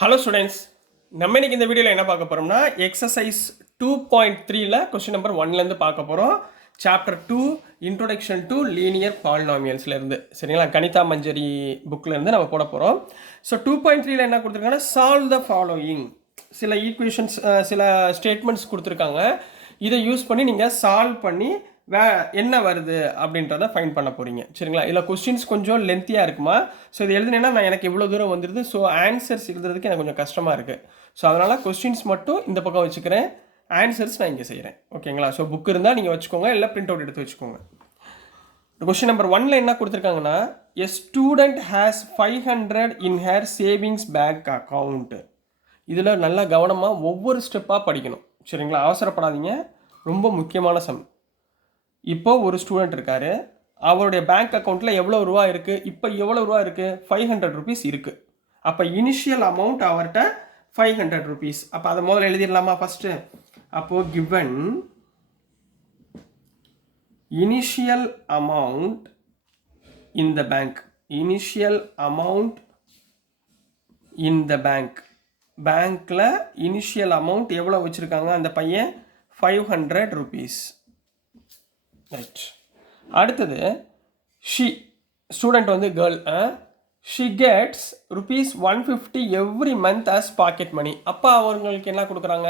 Hello students, நம்ம இன்னைக்கு இந்த வீடியோவில் என்ன பார்க்க போகிறோம்னா எக்ஸசைஸ் 2.3ல கொஸ்டின் நம்பர் 1லேருந்து பார்க்க போகிறோம். சாப்டர் 2 இன்ட்ரோடக்ஷன் டு லீனியர் பாலினாமியல்ஸ்லேருந்து, சரிங்களா? கணிதா மஞ்சரி புக்லேருந்து நம்ம போட போகிறோம். ஸோ 2.3ல என்ன கொடுத்துருக்காங்கன்னா, சால்வ் த ஃபாலோயிங், சில ஈக்குவேஷன்ஸ், சில ஸ்டேட்மெண்ட்ஸ் கொடுத்துருக்காங்க. இதை யூஸ் பண்ணி நீங்கள் சால்வ் பண்ணி என்ன வருது அப்படின்றத ஃபைன் பண்ண போகிறீங்க, சரிங்களா? இதில் கொஸ்டின்ஸ் கொஞ்சம் லென்த்தியாக இருக்குமா? ஸோ இது எழுதுனேன்னா நான் எனக்கு இவ்வளோ தூரம் வந்துடுது. ஸோ ஆன்சர்ஸ் எழுதுறதுக்கு எனக்கு கொஞ்சம் கஷ்டமாக இருக்குது. ஸோ அதனால் கொஸ்டின்ஸ் மட்டும் இந்த பக்கம் வச்சுக்கிறேன், ஆன்சர்ஸ் நான் இங்கே செய்கிறேன், ஓகேங்களா? ஸோ புக் இருந்தால் நீங்கள் வச்சுக்கோங்க, இல்லை பிரிண்ட் அவுட் எடுத்து வச்சுக்கோங்க. கொஸ்டின் நம்பர் 1ல் என்ன கொடுத்துருக்காங்கன்னா, எ student has 500 in hair savings bank account. இதில் நல்லா கவனமாக ஒவ்வொரு ஸ்டெப்பாக படிக்கணும், சரிங்களா? அவசரப்படாதீங்க, ரொம்ப முக்கியமான சம். இப்போ ஒரு ஸ்டூடெண்ட் இருக்காரு, அவருடைய பேங்க் அக்கௌண்ட்டில் எவ்வளோ ரூபா இருக்குது? இப்போ எவ்வளோ ரூபா இருக்குது? 500 ருபீஸ் இருக்குது. அப்போ இனிஷியல் அமௌண்ட் அவர்கிட்ட 500 ருபீஸ். அப்போ அதை முதல்ல எழுதிடலாமா ஃபஸ்ட்டு? அப்போது given initial amount in the bank, initial amount in the bank, பேங்க்கில் இனிஷியல் அமௌண்ட் எவ்வளோ வச்சுருக்காங்க அந்த பையன்? 500 ருபீஸ். ரைட். அடுத்தது ஷி, ஸ்டூடெண்ட் வந்து girl, she gets rupees 150 every month as pocket money. அப்போ அவங்களுக்கு என்ன கொடுக்குறாங்க?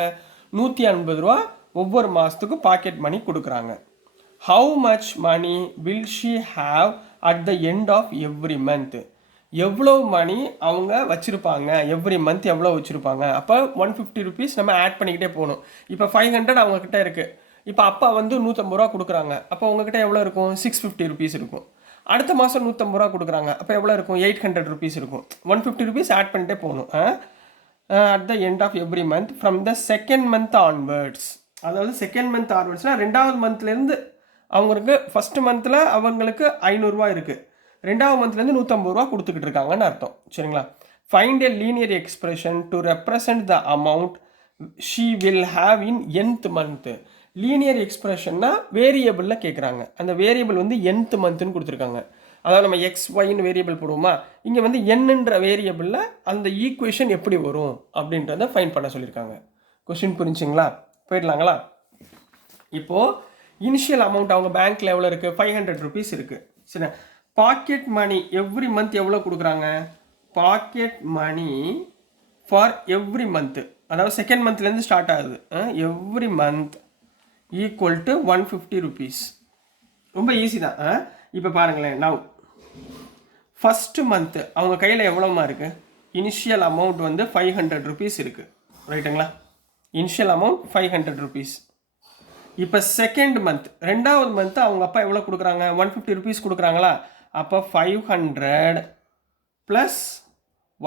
150 ரூபா ஒவ்வொரு மாதத்துக்கும் பாக்கெட் மணி கொடுக்குறாங்க. How much money will she have at the end of every month? எவ்வளோ மணி அவங்க வச்சுருப்பாங்க, எவ்ரி மந்த் எவ்வளோ வச்சுருப்பாங்க? அப்போ 150 ருபீஸ் நம்ம ஆட் பண்ணிக்கிட்டே போகணும். இப்போ 500 அவங்கக்கிட்ட இருக்குது. இப்போ அப்பா வந்து 150 ரூபா கொடுக்குறாங்க. அப்போ உங்ககிட்ட எவ்வளோ இருக்கும்? 650 ருபீஸ் இருக்கும். அடுத்த மாதம் 150 ரூபா கொடுக்குறாங்க. அப்போ எவ்வளோ இருக்கும்? 800 ருபீஸ் இருக்கும். 150 ருபீஸ் ஆட் பண்ணிட்டே போகணும். At the end of every month from the second month onwards. அதாவது செகண்ட் மந்த் ஆன்வர்ட்ஸ்னால் ரெண்டாவது மந்த்லேருந்து அவங்களுக்கு ஃபஸ்ட்டு மந்தில் அவங்களுக்கு 500 ரூபா இருக்குது, ரெண்டாவது மந்த்லேருந்து 150 ரூபா கொடுத்துக்கிட்டு இருக்காங்கன்னு அர்த்தம், சரிங்களா? Find a linear expression to represent the amount she will have in nth month. Linear எக்ஸ்பிரஷன்னா வேரியபிளில் கேட்குறாங்க. அந்த வேரியபிள் வந்து nth மந்த்துன்னு கொடுத்துருக்காங்க. அதாவது நம்ம எக்ஸ் ஒய்ன்னு வேரியபிள் போடுவோமா, இங்கே வந்து என்னன்ற வேரியபிளில் அந்த ஈக்குவேஷன் எப்படி வரும் அப்படின்றத ஃபைன் பண்ண சொல்லியிருக்காங்க. கொஸ்டின் புரிஞ்சுங்களா? போயிடலாங்களா? இப்போது இனிஷியல் அமௌண்ட் அவங்க பேங்க்கில் எவ்வளோ இருக்குது? 500 ருபீஸ் இருக்குது, சரி. பாக்கெட் மணி எவ்ரி மந்த் எவ்வளோ கொடுக்குறாங்க? Pocket money for every month, அதாவது செகண்ட் மந்த்லேருந்து ஸ்டார்ட் ஆகுது, every month equal to 150 rupees. ரொம்ப ஈஸி தான். இப்போ பாருங்களேன், நவ் ஃபஸ்ட்டு மந்த்து அவங்க கையில் எவ்வளோமா இருக்குது? இனிஷியல் அமௌண்ட் வந்து 500 ருபீஸ் இருக்குது, ரைட்டுங்களா? Initial amount 500 rupees. இப்போ செகண்ட் மந்த், ரெண்டாவது மந்த்து அவங்க அப்பா எவ்வளோ கொடுக்குறாங்க? 150 ருபீஸ் கொடுக்குறாங்களா? அப்போ 500 ப்ளஸ்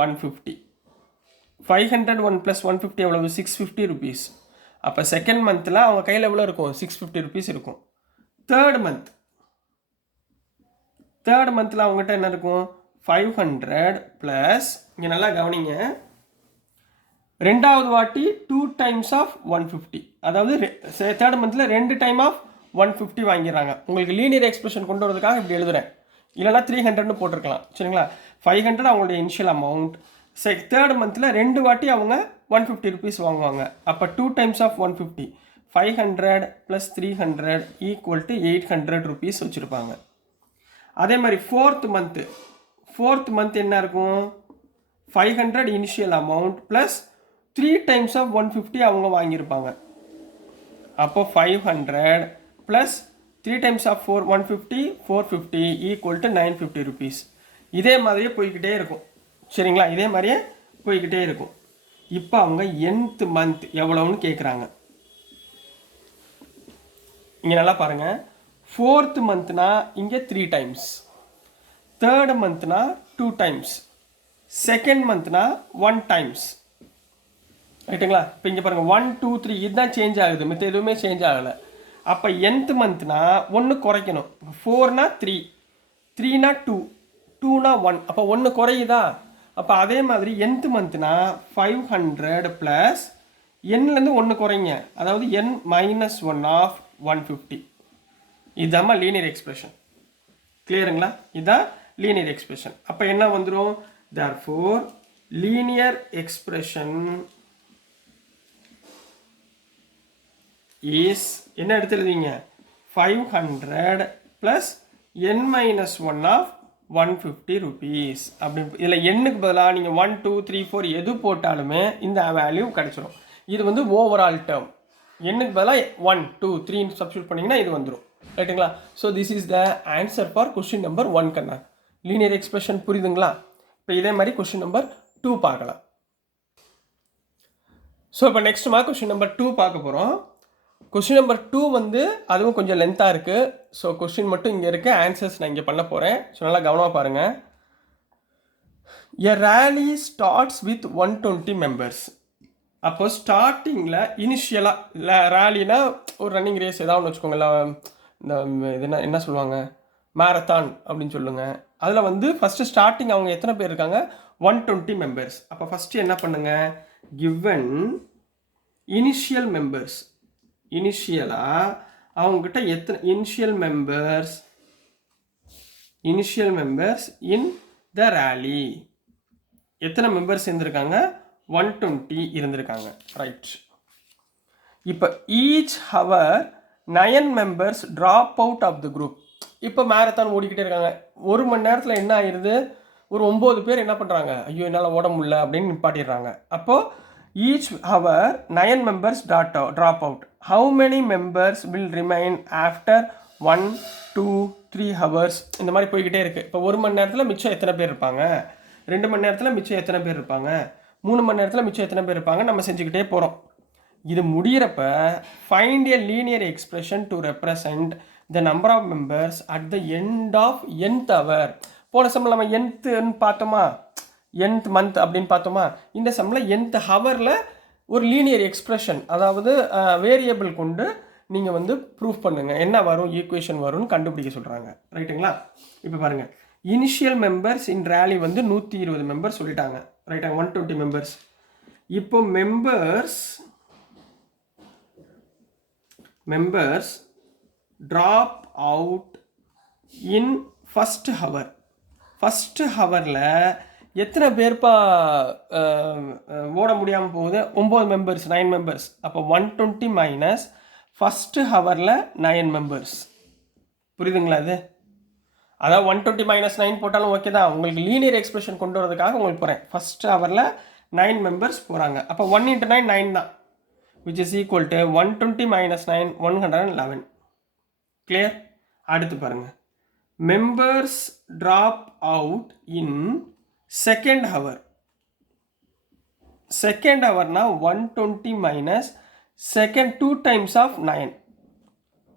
150, 500 1 ப்ளஸ் 150 எவ்வளவு? 650 ருபீஸ். அப்போ செகண்ட் மந்தில் அவங்க கையில் எவ்வளோ இருக்கும்? 650 ருபீஸ் இருக்கும். தேர்ட் மந்தில் அவங்ககிட்ட என்ன இருக்கும்? 500 ப்ளஸ், இங்கே நல்லா கவனிங்க, ரெண்டாவது வாட்டி 2 டைம்ஸ் ஆஃப் 150, அதாவது தேர்ட் மந்தில் 2 டைம் ஆஃப் 150 வாங்கிடுறாங்க. உங்களுக்கு லீனியர் எக்ஸ்பிரஷன் கொண்டு வரதுக்காக இப்படி எழுதுறேன், இல்லைனா 300ன்னு போட்டிருக்கலாம், சரிங்களா? 500 அவங்களுடைய இனிஷியல் அமௌண்ட், தேர்ட் மந்தில் 2 வாட்டி அவங்க 150 ருபீஸ் வாங்குவாங்க. அப்போ 2 times of 150, 500 plus 300 equal to 800 rupees வச்சுருப்பாங்க. அதே மாதிரி ஃபோர்த் மந்த் என்ன இருக்கும்? 500 initial amount plus 3 times of 150 அவங்க வாங்கியிருப்பாங்க. அப்போ 500 plus 3 times of 150, 450 equal to 950 rupees. இதே மாதிரியே போய்கிட்டே இருக்கும், சரிங்களா? இதே மாதிரியே போய்கிட்டே இருக்கும். இப்போ அவங்க nth மந்த் எவ்வளோன்னு கேட்குறாங்க. இங்கே நல்லா பாருங்கள், ஃபோர்த் மந்த்னா இங்கே 3 டைம்ஸ், தேர்ட் மந்த்னா 2 டைம்ஸ், செகண்ட் மந்த்னா 1 டைம்ஸ், ரைட்டுங்களா? இப்போ இங்கே பாருங்கள் 1 2 3 இதுதான் சேஞ்ச் ஆகுது, மற்ற எதுவுமே சேஞ்ச் ஆகலை. அப்போ nth மந்த்னா 1 குறைக்கணும். 4னா 3, 3னா 2, 2னா 1, அப்போ 1 குறையுதா? அப்போ அதே மாதிரி nth மந்த்னா 500 ப்ளஸ் என்லேருந்து 1 குறைங்க, அதாவது n மைனஸ் 1 ஆஃப் 150. இதுதாம்மா லீனியர் எக்ஸ்பிரஷன். கிளியருங்களா? இதுதான் லீனியர் எக்ஸ்பிரஷன். அப்போ என்ன வந்துடும்? தேர்ஃபோர் linear expression is என்ன எடுத்துருவீங்க 500 plus n minus 1 of 150 rupees அப்படி இதில் எண்ணுக்கு பதிலாக நீங்கள் 1 2 3 4 எது போட்டாலுமே இந்த வேல்யூ கிடைச்சிடும். இது வந்து ஓவரால் டேர்ம். எண்ணுக்கு பதிலாக 1 2 3 சப்ஸ்டியூட் பண்ணிங்கன்னா இது வந்துடும். ரைட்டுங்களா? So this is the answer for question number 1 கண்ணா. லீனியர் எக்ஸ்பிரஷன் புரியுதுங்களா? இப்போ இதே மாதிரி கொஸ்டின் நம்பர் 2 பார்க்கலாம். ஸோ இப்போ நெக்ஸ்ட் கொஸ்டின் நம்பர் 2 பார்க்க போகிறோம். கொஸ்டின் நம்பர் 2 வந்து அதுவும் கொஞ்சம் லென்த்தாக இருக்குது. ஸோ கொஸ்டின் மட்டும் இங்கே இருக்குது, ஆன்சர்ஸ் நான் இங்கே பண்ண போகிறேன். ஸோ நல்லா கவனமாக பாருங்கள். எ ரேலி ஸ்டார்ட்ஸ் வித் 120 மெம்பர்ஸ். அப்போ ஸ்டார்டிங்கில் இனிஷியலாக ரேலினா ஒரு ரன்னிங் ரேஸ் ஏதாவது வச்சுக்கோங்களேன். இந்த இது என்ன சொல்லுவாங்க, மேரத்தான் அப்படின்னு சொல்லுங்கள். அதில் வந்து ஃபஸ்ட்டு ஸ்டார்டிங் அவங்க எத்தனை பேர் இருக்காங்க, 120 மெம்பர்ஸ். அப்போ ஃபஸ்ட்டு என்ன பண்ணுங்கள், கிவன் இனிஷியல் மெம்பர்ஸ், இனிஷியலாக அவங்ககிட்ட எத்தனை initial members in the rally, எத்தனை மெம்பர்ஸ் இருந்திருக்காங்க, 120 இருந்திருக்காங்க. ரைட். இப்போ each hour 9 members drop out of the group. இப்போ மேரத்தான் ஓடிக்கிட்டே இருக்காங்க. ஒரு மணி நேரத்தில் என்ன ஆயிடுது, ஒரு 9 பேர் என்ன பண்ணுறாங்க, ஐயோ என்னால் ஓட முடியல அப்படின்னு நிப்பாட்டிடுறாங்க. அப்போது each hour 9 members drop out. How many members will remain after 1 2 3 hours? இந்த மாதிரி போய்கிட்டே இருக்குது. இப்போ ஒரு மணி நேரத்தில் மிச்சம் எத்தனை பேர் இருப்பாங்க, 2 மணி நேரத்தில் மிச்சம் எத்தனை பேர் இருப்பாங்க, 3 மணி நேரத்தில் மிச்சம் எத்தனை பேர் இருப்பாங்க, நம்ம செஞ்சுக்கிட்டே போகிறோம். இது முடிகிறப்ப find a linear expression to represent the number of members at the end of nth hour. போன சம்மில் நம்ம nthன்னு பார்த்தோமா, nth மந்த் அப்படின்னு பார்த்தோமா. இந்த சம்மில் nth ஹவரில் ஒரு லீனியர் எக்ஸ்பிரஷன், அதாவது வேரியபிள் கொண்டு நீங்கள் வந்து ப்ரூஃப் பண்ணுங்கள், என்ன வரும் ஈக்குவேஷன் வரும்னு கண்டுபிடிக்க சொல்கிறாங்க. ரைட்டுங்களா? இப்போ பாருங்கள், இனிஷியல் மெம்பர்ஸ் இன் ரேலி வந்து 120 மெம்பர்ஸ் சொல்லிட்டாங்க. ரைட்டாங்க, 120 மெம்பர்ஸ். இப்போ members drop out in first hour. First ஹவரில் எத்தனை பேர்ப்பா ஓட முடியாமல் போகுது, 9 மெம்பர்ஸ், 9 மெம்பர்ஸ். அப்போ 120 மைனஸ் ஃபஸ்ட்டு ஹவரில் 9 மெம்பர்ஸ். புரியுதுங்களா? இது அதாவது 120 மைனஸ் 9 போட்டாலும் ஓகே தான். உங்களுக்கு லீனியர் எக்ஸ்பிரஷன் கொண்டு வரதுக்காக உங்களுக்கு போகிறேன். ஃபஸ்ட் ஹவரில் 9 மெம்பர்ஸ் போகிறாங்க. அப்போ 1 × 9 9 தான், which is equal to 120 minus 9 111. Clear? அடுத்து பாருங்கள், members drop out in second hour. Second ஹவர்னா 120 minus second 2 times of 9,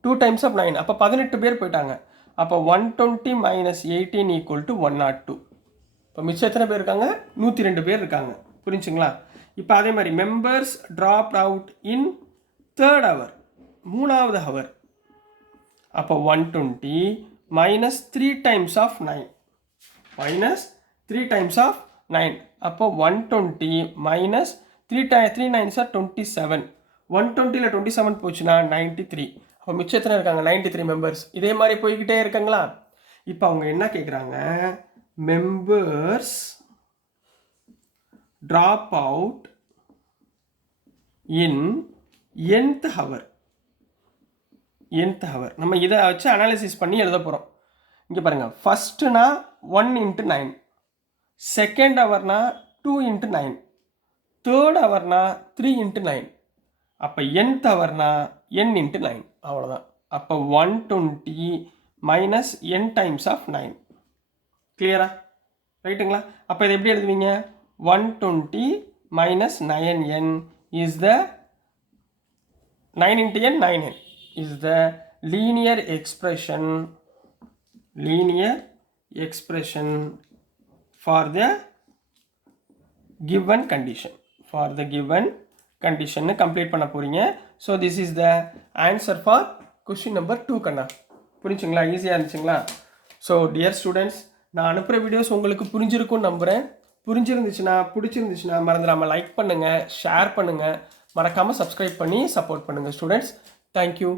2 times of 9. அப்போ 18 பேர் போயிட்டாங்க. அப்போ 120 மைனஸ் 18 ஈக்குவல் டு 102. இப்போ மிச்சம் எத்தனை பேர் இருக்காங்க, 102 பேர் இருக்காங்க. புரிஞ்சுங்களா? இப்போ அதே மாதிரி members drop out in third hour, 3வது ஹவர். அப்போ 120 minus 3 times of 9, minus 3 times of 9. அப்போ 120 மைனஸ் 3 9s are 27. 120ல் 27 போச்சுன்னா 93. அப்போ மிச்சம் எத்தனை இருக்காங்க, 93 மெம்பர்ஸ். இதே மாதிரி போய்கிட்டே இருக்காங்களா? இப்போ அவங்க என்ன கேட்குறாங்க, மெம்பர்ஸ் ட்ராப் அவுட் இன் nth ஹவர். nth ஹவர் நம்ம இதை வச்சு அனாலிசிஸ் பண்ணி எழுத போகிறோம். இங்கே பாருங்கள், ஃபஸ்ட்டுனா 1 × 9, செகண்ட் ஹவர்னா 2 × 9, தேர்ட் ஹவர்னா 3 × 9. அப்போ nth ஹவர்னா n × 9. அவ்வளோதான். அப்போ 120 மைனஸ் n டைம்ஸ் ஆஃப் 9. கிளியரா? ரைட்டுங்களா? அப்போ இதை எப்படி எழுதுவீங்க, 120 minus 9n is the 9 × n 9n is the linear expression for the given condition. For the given condition complete பண்ண போறீங்க. So this is the answer for question number 2 கண்ணா. புரிஞ்சுங்களா? ஈஸியாக இருந்துச்சுங்களா? ஸோ டியர் ஸ்டூடெண்ட்ஸ், நான் அனுப்புகிற வீடியோஸ் உங்களுக்கு புரிஞ்சிருக்கும்னு நம்புகிறேன். பிடிச்சிருந்துச்சுன்னா மறந்துடாமல் லைக் பண்ணுங்கள், ஷேர் பண்ணுங்கள், மறக்காமல் சப்ஸ்கிரைப் பண்ணி சப்போர்ட் பண்ணுங்கள் ஸ்டூடெண்ட்ஸ். தேங்க்யூ.